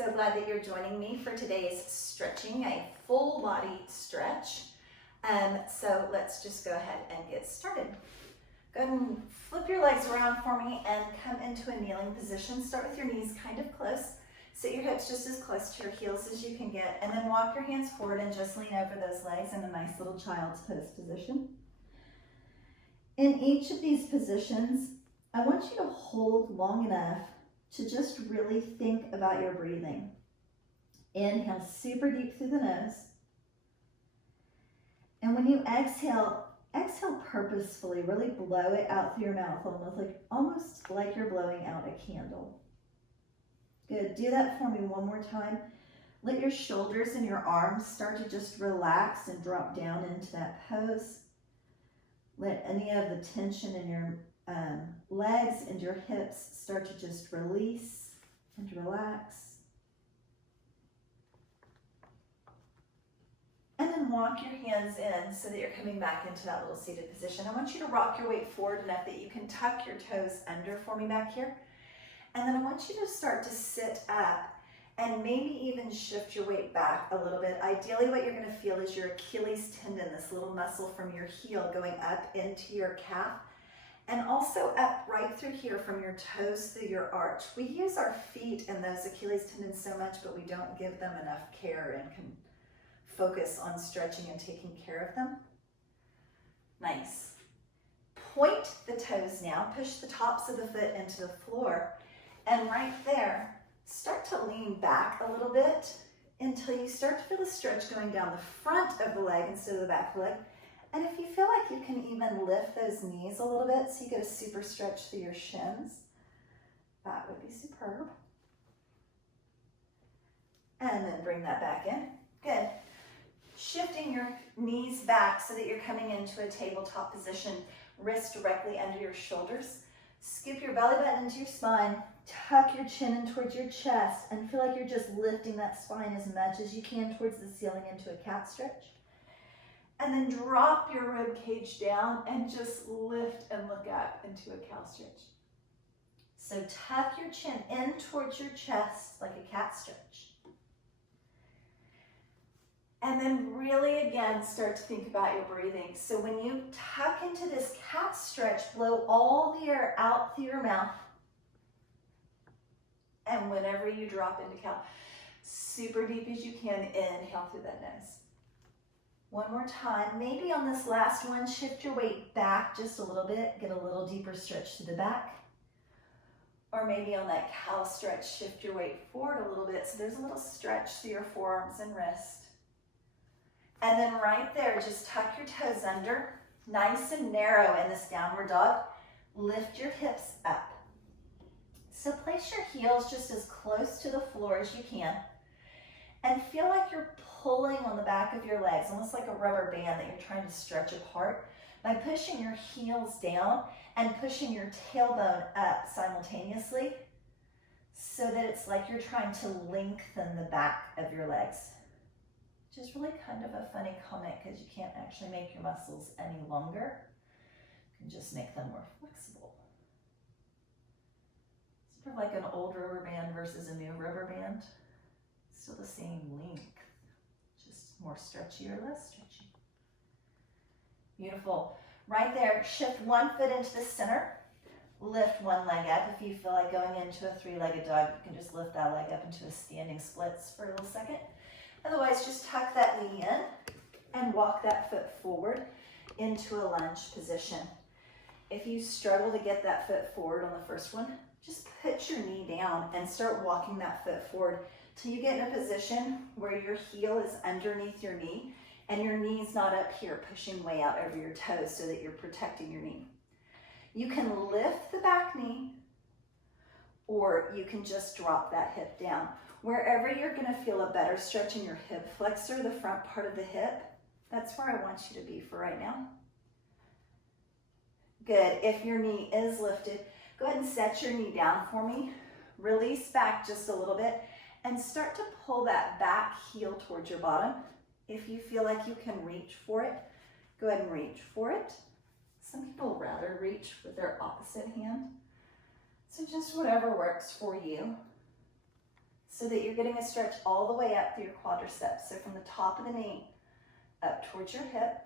So glad that you're joining me for today's stretching, a full body stretch. So let's just go ahead and get started. Go ahead and flip your legs around for me and come into a kneeling position. Start with your knees kind of close. Sit your hips just as close to your heels as you can get, and then walk your hands forward and just lean over those legs in a nice little child's pose position. In each of these positions, I want you to hold long enough to just really think about your breathing. Inhale super deep through the nose. And when you exhale, exhale purposefully. Really blow it out through your mouth, almost like you're blowing out a candle. Good. Do that for me one more time. Let your shoulders and your arms start to just relax and drop down into that pose. Let any of the tension in your legs and your hips start to just release and relax. And then walk your hands in so that you're coming back into that little seated position. I want you to rock your weight forward enough that you can tuck your toes under for me back here. And then I want you to start to sit up and maybe even shift your weight back a little bit. Ideally, what you're going to feel is your Achilles tendon, this little muscle from your heel going up into your calf, and also up right through here from your toes through your arch. We use our feet and those Achilles tendons so much, but we don't give them enough care and can focus on stretching and taking care of them. Nice. Point the toes now. Push the tops of the foot into the floor. And right there, start to lean back a little bit until you start to feel the stretch going down the front of the leg instead of the back of the leg. And if you feel like you can even lift those knees a little bit so you get a super stretch through your shins, that would be superb. And then bring that back in. Good. Shifting your knees back so that you're coming into a tabletop position, wrists directly under your shoulders. Scoop your belly button into your spine, tuck your chin in towards your chest, and feel like you're just lifting that spine as much as you can towards the ceiling into a cat stretch. And then drop your rib cage down and just lift and look up into a cow stretch. So tuck your chin in towards your chest like a cat stretch. And then really again start to think about your breathing. So when you tuck into this cat stretch, blow all the air out through your mouth. And whenever you drop into cow, super deep as you can, inhale through that nose. One more time. Maybe on this last one, shift your weight back just a little bit. Get a little deeper stretch to the back. Or maybe on that cow stretch, shift your weight forward a little bit so there's a little stretch through your forearms and wrists. And then right there, just tuck your toes under, nice and narrow in this downward dog. Lift your hips up. So place your heels just as close to the floor as you can. And feel like you're pulling on the back of your legs, almost like a rubber band that you're trying to stretch apart by pushing your heels down and pushing your tailbone up simultaneously so that it's like you're trying to lengthen the back of your legs. Which is really kind of a funny comment because you can't actually make your muscles any longer. You can just make them more flexible. Sort of like an old rubber band versus a new rubber band. Still the same length, just more stretchy or less stretchy. Beautiful. Right there, shift one foot into the center. Lift one leg up. If you feel like going into a three-legged dog, you can just lift that leg up into a standing splits for a little second. Otherwise, just tuck that knee in and walk that foot forward into a lunge position. If you struggle to get that foot forward on the first one, just put your knee down and start walking that foot forward till you get in a position where your heel is underneath your knee and your knee's not up here pushing way out over your toes so that you're protecting your knee. You can lift the back knee or you can just drop that hip down. Wherever you're going to feel a better stretch in your hip flexor, the front part of the hip, that's where I want you to be for right now. Good. If your knee is lifted, go ahead and set your knee down for me. Release back just a little bit and start to pull that back heel towards your bottom. If you feel like you can reach for it, go ahead and reach for it. Some people rather reach with their opposite hand. So just whatever works for you. so that you're getting a stretch all the way up through your quadriceps. So from the top of the knee up towards your hip,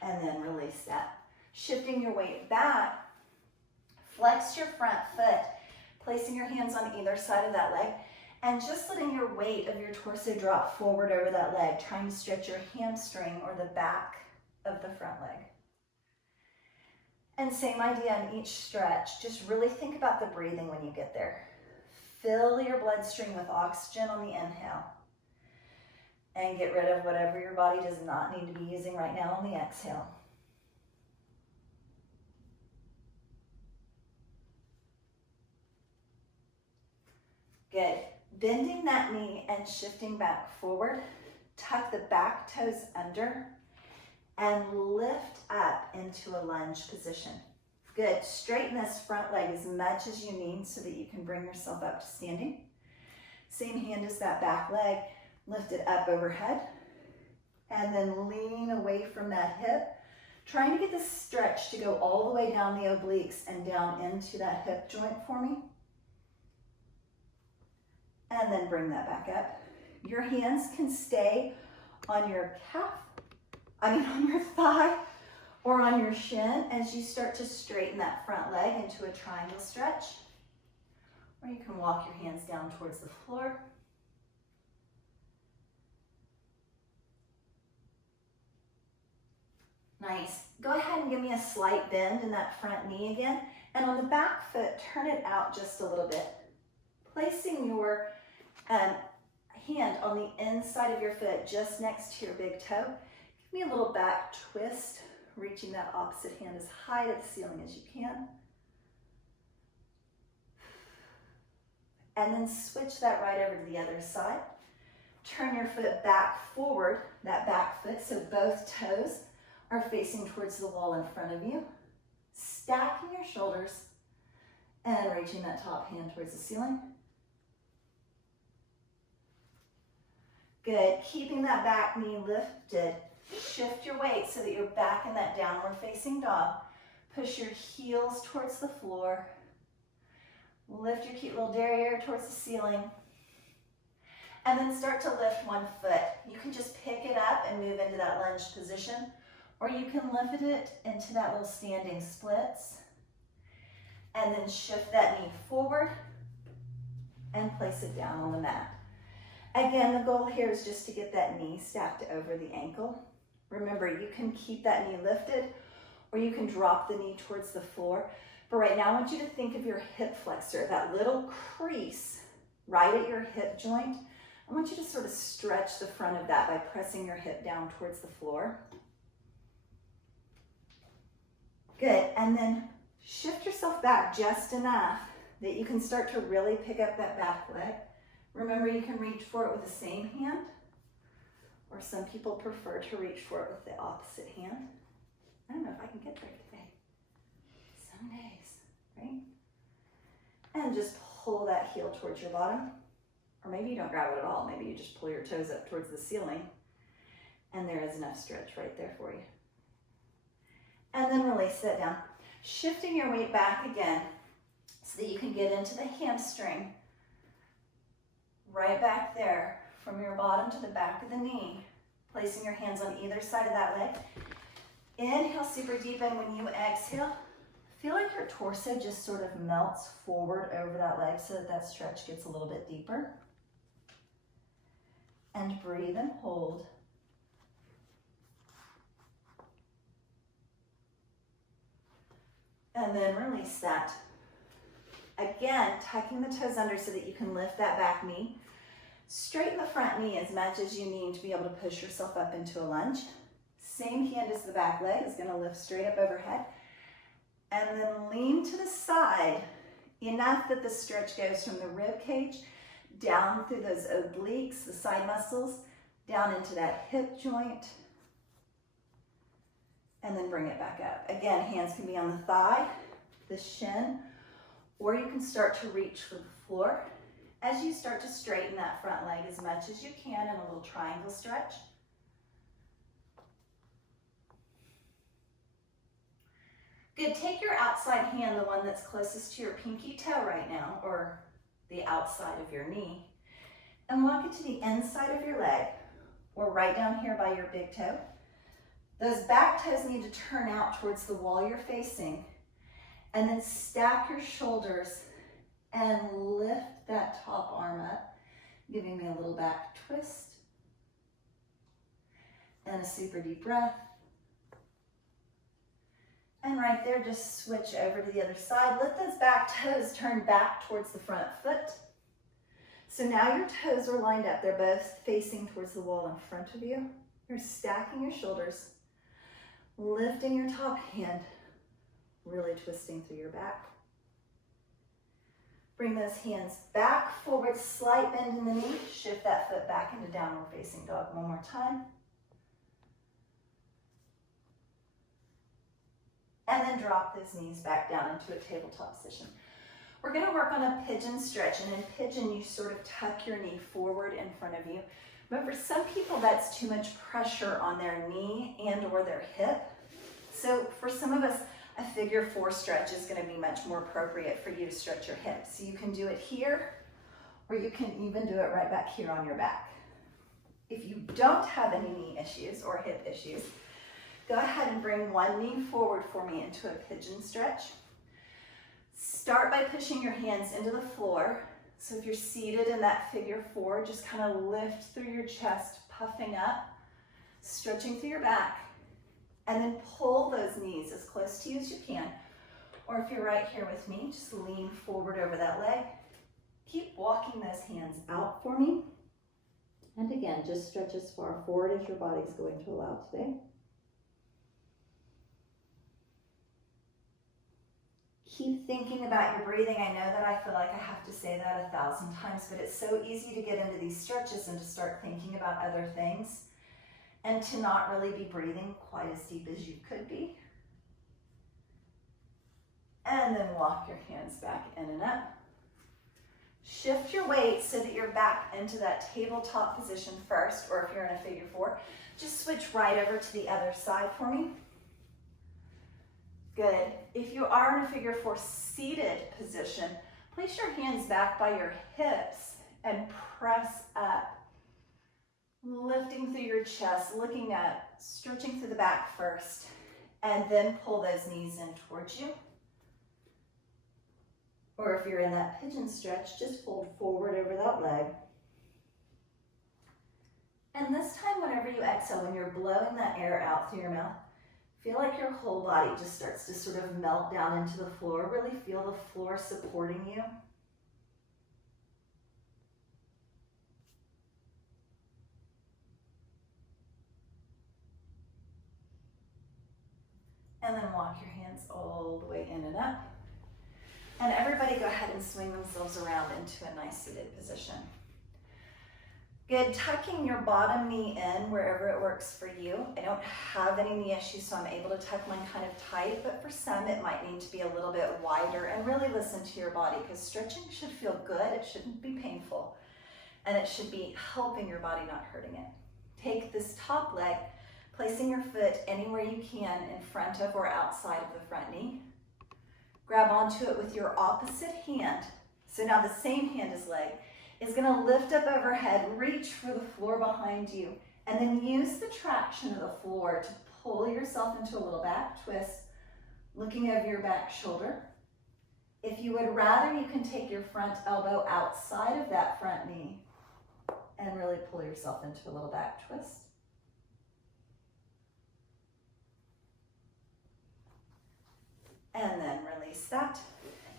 and then release that. Shifting your weight back, flex your front foot, placing your hands on either side of that leg, and just letting your weight of your torso drop forward over that leg, trying to stretch your hamstring or the back of the front leg. And same idea in each stretch. Just really think about the breathing when you get there. Fill your bloodstream with oxygen on the inhale. And get rid of whatever your body does not need to be using right now on the exhale. Good. Bending that knee and shifting back forward. Tuck the back toes under and lift up into a lunge position. Good. Straighten this front leg as much as you need so that you can bring yourself up to standing. Same hand as that back leg. Lift it up overhead. And then lean away from that hip. Trying to get the stretch to go all the way down the obliques and down into that hip joint for me. And then bring that back up. Your hands can stay on your on your thigh or on your shin as you start to straighten that front leg into a triangle stretch. Or you can walk your hands down towards the floor. Nice. Go ahead and give me a slight bend in that front knee again. And on the back foot, turn it out just a little bit. Placing your hand on the inside of your foot just next to your big toe. Give me a little back twist, reaching that opposite hand as high to the ceiling as you can. And then switch that right over to the other side. Turn your foot back forward, that back foot, so both toes are facing towards the wall in front of you. Stacking your shoulders and reaching that top hand towards the ceiling. Good. Keeping that back knee lifted. Shift your weight so that you're back in that downward facing dog. Push your heels towards the floor. Lift your cute little derriere towards the ceiling. And then start to lift one foot. You can just pick it up and move into that lunge position, or you can lift it into that little standing splits. And then shift that knee forward and place it down on the mat. Again, the goal here is just to get that knee stacked over the ankle. Remember, you can keep that knee lifted or you can drop the knee towards the floor. But right now, I want you to think of your hip flexor, that little crease right at your hip joint. I want you to sort of stretch the front of that by pressing your hip down towards the floor. Good, and then shift yourself back just enough that you can start to really pick up that back leg. Remember, you can reach for it with the same hand, or some people prefer to reach for it with the opposite hand. I don't know if I can get there today. Some days, right? And just pull that heel towards your bottom. Or maybe you don't grab it at all. Maybe you just pull your toes up towards the ceiling. And there is enough stretch right there for you. And then release that down. Shifting your weight back again so that you can get into the hamstring. Right back there from your bottom to the back of the knee. Placing your hands on either side of that leg. Inhale super deep, and when you exhale, feel like your torso just sort of melts forward over that leg so that that stretch gets a little bit deeper. And breathe and hold. And then release that. Again, tucking the toes under so that you can lift that back knee. Straighten the front knee as much as you need to be able to push yourself up into a lunge. Same hand as the back leg is going to lift straight up overhead. And then lean to the side enough that the stretch goes from the rib cage down through those obliques, the side muscles, down into that hip joint. And then bring it back up. Again, hands can be on the thigh, the shin, or you can start to reach for the floor as you start to straighten that front leg as much as you can in a little triangle stretch. Good, take your outside hand, the one that's closest to your pinky toe right now, or the outside of your knee, and walk it to the inside of your leg, or right down here by your big toe. Those back toes need to turn out towards the wall you're facing, and then stack your shoulders and lift that top arm up, giving me a little back twist, and a super deep breath. And right there, just switch over to the other side. Let those back toes turn back towards the front foot. So now your toes are lined up. They're both facing towards the wall in front of you. You're stacking your shoulders, lifting your top hand, really twisting through your back. Bring those hands back, forward, slight bend in the knee. Shift that foot back into downward facing dog. One more time. And then drop those knees back down into a tabletop position. We're going to work on a pigeon stretch, and in pigeon you sort of tuck your knee forward in front of you. But for some people that's too much pressure on their knee and or their hip. So for some of us, a figure 4 stretch is going to be much more appropriate for you to stretch your hips. So you can do it here, or you can even do it right back here on your back. If you don't have any knee issues or hip issues, go ahead and bring one knee forward for me into a pigeon stretch. Start by pushing your hands into the floor. So if you're seated in that figure 4, just kind of lift through your chest, puffing up, stretching through your back, and then pull those knees as close to you as you can. Or if you're right here with me, just lean forward over that leg. Keep walking those hands out for me. And again, just stretch as far forward as your body's going to allow today. Keep thinking about your breathing. I know that I feel like I have to say that 1,000 times, but it's so easy to get into these stretches and to start thinking about other things and to not really be breathing quite as deep as you could be. And then walk your hands back in and up. Shift your weight so that you're back into that tabletop position first, or if you're in a figure 4, just switch right over to the other side for me. Good. If you are in a figure 4 seated position, place your hands back by your hips and press up. Lifting through your chest, looking up, stretching through the back first, and then pull those knees in towards you. Or if you're in that pigeon stretch, just fold forward over that leg. And this time, whenever you exhale, when you're blowing that air out through your mouth, feel like your whole body just starts to sort of melt down into the floor. Really feel the floor supporting you. And then walk your hands all the way in and up. And everybody go ahead and swing themselves around into a nice seated position. Good, tucking your bottom knee in wherever it works for you. I don't have any knee issues, so I'm able to tuck mine kind of tight, but for some it might need to be a little bit wider. And really listen to your body, because stretching should feel good, it shouldn't be painful, and it should be helping your body, not hurting it. Take this top leg, placing your foot anywhere you can in front of or outside of the front knee. Grab onto it with your opposite hand. So now the same hand as leg is going to lift up overhead, reach for the floor behind you, and then use the traction of the floor to pull yourself into a little back twist, looking over your back shoulder. If you would rather, you can take your front elbow outside of that front knee and really pull yourself into a little back twist. And then release that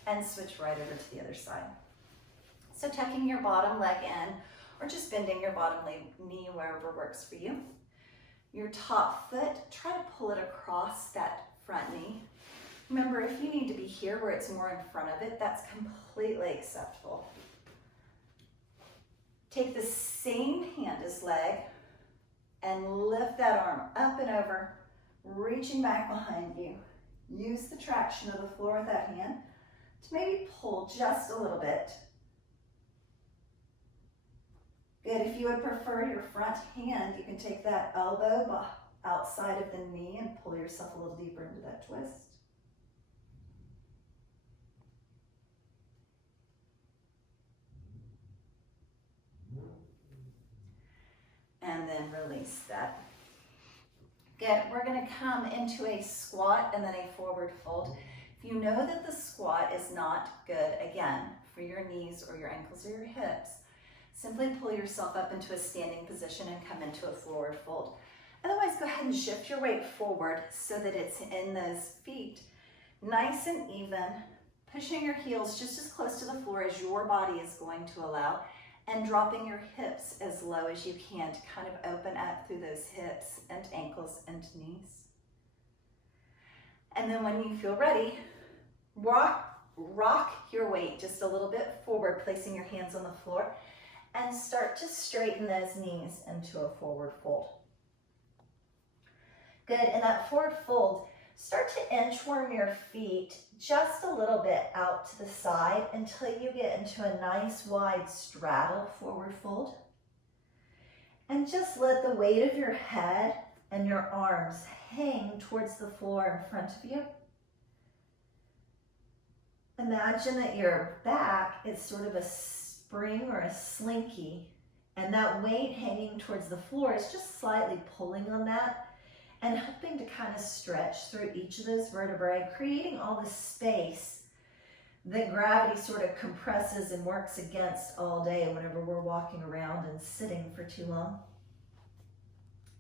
and switch right over to the other side. So tucking your bottom leg in, or just bending your bottom knee wherever works for you. Your top foot, try to pull it across that front knee. Remember, if you need to be here where it's more in front of it, that's completely acceptable. Take the same hand as leg and lift that arm up and over, reaching back behind you. Use the traction of the floor with that hand to maybe pull just a little bit. Good. If you would prefer your front hand, you can take that elbow outside of the knee and pull yourself a little deeper into that twist. release that. Good, we're gonna come into a squat and then a forward fold. If you know that the squat is not good, again, for your knees or your ankles or your hips, simply pull yourself up into a standing position and come into a forward fold. Otherwise, go ahead and shift your weight forward so that it's in those feet, nice and even, pushing your heels just as close to the floor as your body is going to allow, and dropping your hips as low as you can to kind of open up through those hips and ankles and knees. And then when you feel ready, rock your weight just a little bit forward, placing your hands on the floor, and start to straighten those knees into a forward fold. Good, in that forward fold, start to inchworm your feet just a little bit out to the side until you get into a nice wide straddle forward fold. And just let the weight of your head and your arms hang towards the floor in front of you. Imagine that your back is sort of a spring or a slinky, and that weight hanging towards the floor is just slightly pulling on that and helping to kind of stretch through each of those vertebrae, creating all the space that gravity sort of compresses and works against all day whenever we're walking around and sitting for too long.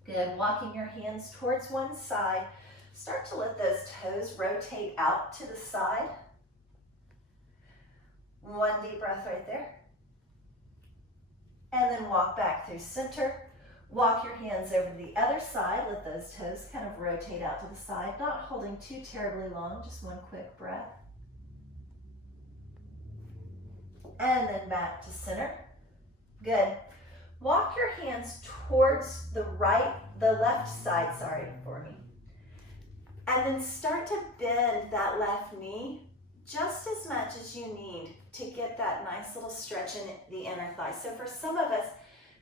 Good, walking your hands towards one side. Start to let those toes rotate out to the side. One deep breath right there. And then walk back through center. Walk your hands over to the other side. Let those toes kind of rotate out to the side, not holding too terribly long, just one quick breath. And then back to center. Good. Walk your hands towards the left side, for me. And then start to bend that left knee just as much as you need to get that nice little stretch in the inner thigh. So for some of us,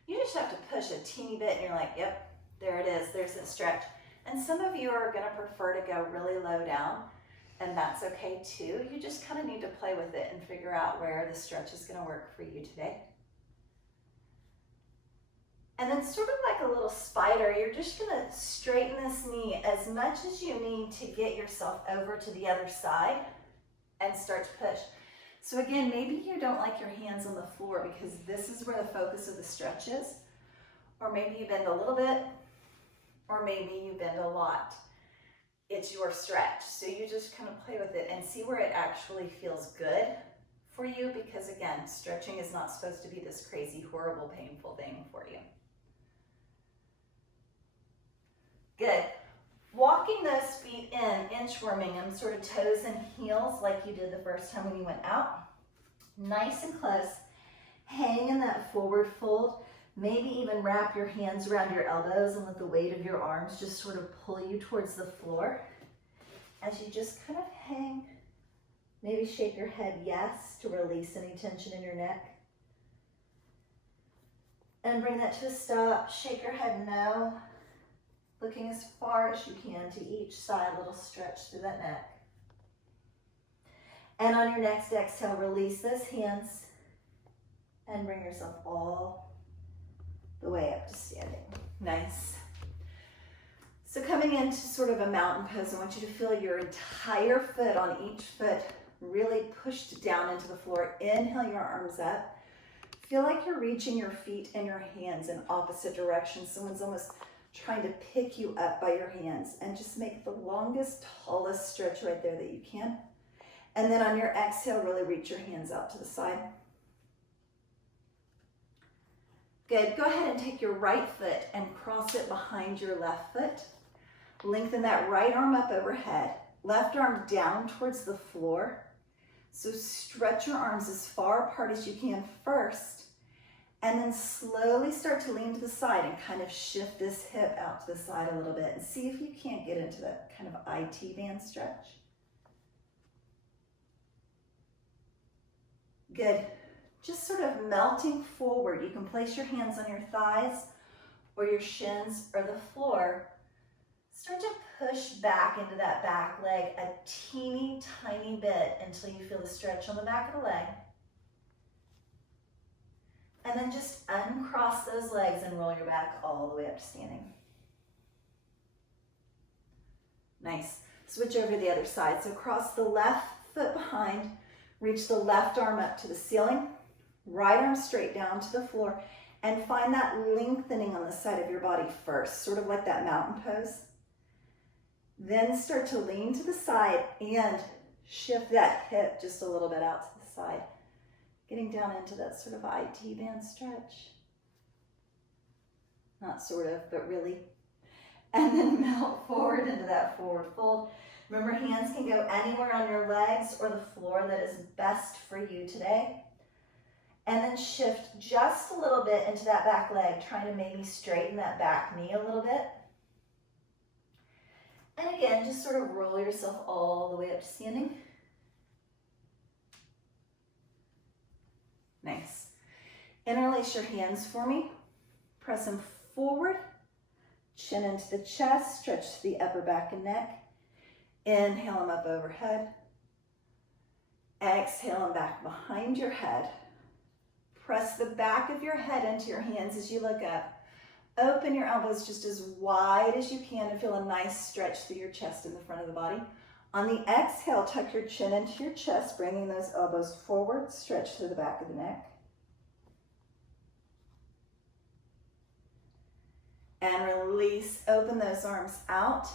you just have to push a teeny bit and you're like, yep, there it is, there's that stretch. And some of you are gonna prefer to go really low down, and that's okay too. You just kind of need to play with it and figure out where the stretch is gonna work for you today. And then sort of like a little spider, you're just gonna straighten this knee as much as you need to get yourself over to the other side and start to push. So again, maybe you don't like your hands on the floor because this is where the focus of the stretch is, or maybe you bend a little bit, or maybe you bend a lot. It's your stretch. So you just kind of play with it and see where it actually feels good for you, because again, stretching is not supposed to be this crazy, horrible, painful thing for you. Good. Walking those feet in, inchworming them, sort of toes and heels like you did the first time when you went out. Nice and close. Hang in that forward fold. Maybe even wrap your hands around your elbows and let the weight of your arms just sort of pull you towards the floor. As you just kind of hang, maybe shake your head yes to release any tension in your neck. And bring that to a stop. Shake your head no. Looking as far as you can to each side, a little stretch through that neck. And on your next exhale, release those hands and bring yourself all the way up to standing. Nice. So coming into sort of a mountain pose, I want you to feel your entire foot on each foot really pushed down into the floor. Inhale your arms up. Feel like you're reaching your feet and your hands in opposite directions. Someone's almost trying to pick you up by your hands, and just make the longest, tallest stretch right there that you can. And then on your exhale, really reach your hands out to the side. Good, go ahead and take your right foot and cross it behind your left foot. Lengthen that right arm up overhead, left arm down towards the floor. So stretch your arms as far apart as you can first, and then slowly start to lean to the side and kind of shift this hip out to the side a little bit and see if you can't get into that kind of IT band stretch. Good. Just sort of melting forward. You can place your hands on your thighs or your shins or the floor. Start to push back into that back leg a teeny tiny bit until you feel the stretch on the back of the leg. And then just uncross those legs and roll your back all the way up to standing. Nice. Switch over to the other side. So cross the left foot behind, reach the left arm up to the ceiling, right arm straight down to the floor, and find that lengthening on the side of your body first, sort of like that mountain pose. Then start to lean to the side and shift that hip just a little bit out to the side, getting down into that sort of IT band stretch. Not sort of, but really. And then melt forward into that forward fold. Remember, hands can go anywhere on your legs or the floor that is best for you today. And then shift just a little bit into that back leg, trying to maybe straighten that back knee a little bit. And again, just sort of roll yourself all the way up to standing. Nice. Interlace your hands for me. Press them forward. Chin into the chest, stretch to the upper back and neck. Inhale them up overhead. Exhale them back behind your head. Press the back of your head into your hands as you look up. Open your elbows just as wide as you can and feel a nice stretch through your chest in the front of the body. On the exhale, tuck your chin into your chest, bringing those elbows forward, stretch to the back of the neck. And release, open those arms out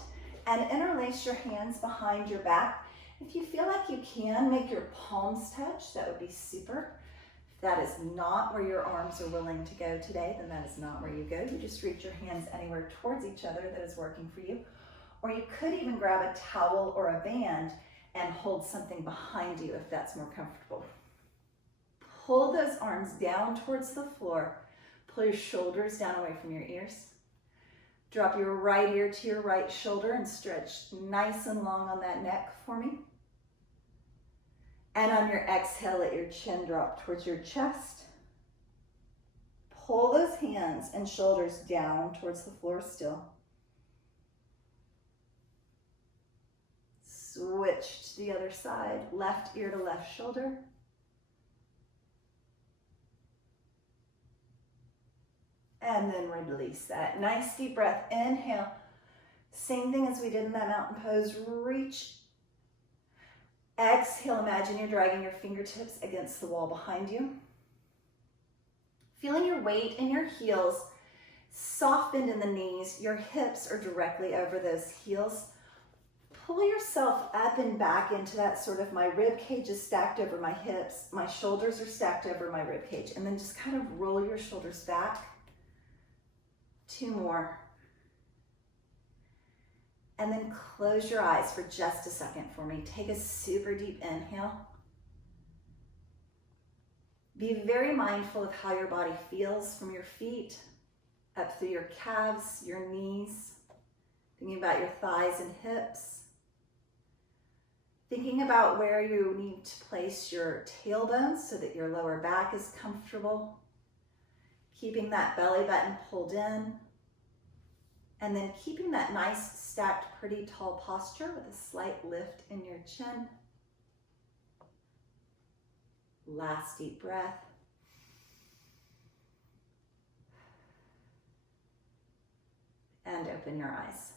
and interlace your hands behind your back. If you feel like you can, make your palms touch. That would be super. If that is not where your arms are willing to go today, then that is not where you go. You just reach your hands anywhere towards each other that is working for you. Or you could even grab a towel or a band and hold something behind you if that's more comfortable. Pull those arms down towards the floor. Pull your shoulders down away from your ears. Drop your right ear to your right shoulder and stretch nice and long on that neck for me. And on your exhale, let your chin drop towards your chest. Pull those hands and shoulders down towards the floor still. Switch to the other side, left ear to left shoulder. And then release that. Nice deep breath. Inhale. Same thing as we did in that mountain pose. Reach. Exhale. Imagine you're dragging your fingertips against the wall behind you. Feeling your weight in your heels. Soft bend in the knees. Your hips are directly over those heels. Pull yourself up and back into that sort of, my rib cage is stacked over my hips. My shoulders are stacked over my rib cage. And then just kind of roll your shoulders back. 2 more. And then close your eyes for just a second for me. Take a super deep inhale. Be very mindful of how your body feels from your feet up through your calves, your knees, thinking about your thighs and hips. Thinking about where you need to place your tailbones so that your lower back is comfortable. Keeping that belly button pulled in. And then keeping that nice, stacked, pretty tall posture with a slight lift in your chin. Last deep breath. And open your eyes.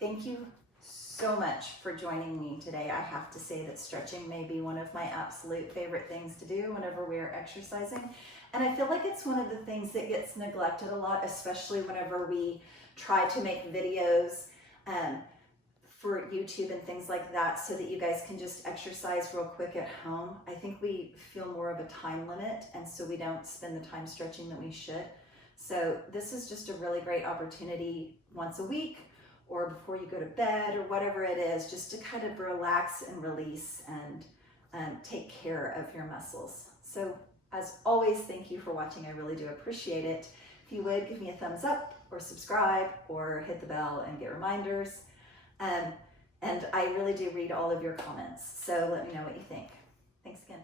Thank you so much for joining me today. I have to say that stretching may be one of my absolute favorite things to do whenever we're exercising. And I feel like it's one of the things that gets neglected a lot, especially whenever we try to make videos for YouTube and things like that so that you guys can just exercise real quick at home. I think we feel more of a time limit, and so we don't spend the time stretching that we should. So this is just a really great opportunity once a week or before you go to bed or whatever it is, just to kind of relax and release and take care of your muscles. So as always, thank you for watching. I really do appreciate it. If you would, give me a thumbs up or subscribe or hit the bell and get reminders. And I really do read all of your comments. So let me know what you think. Thanks again.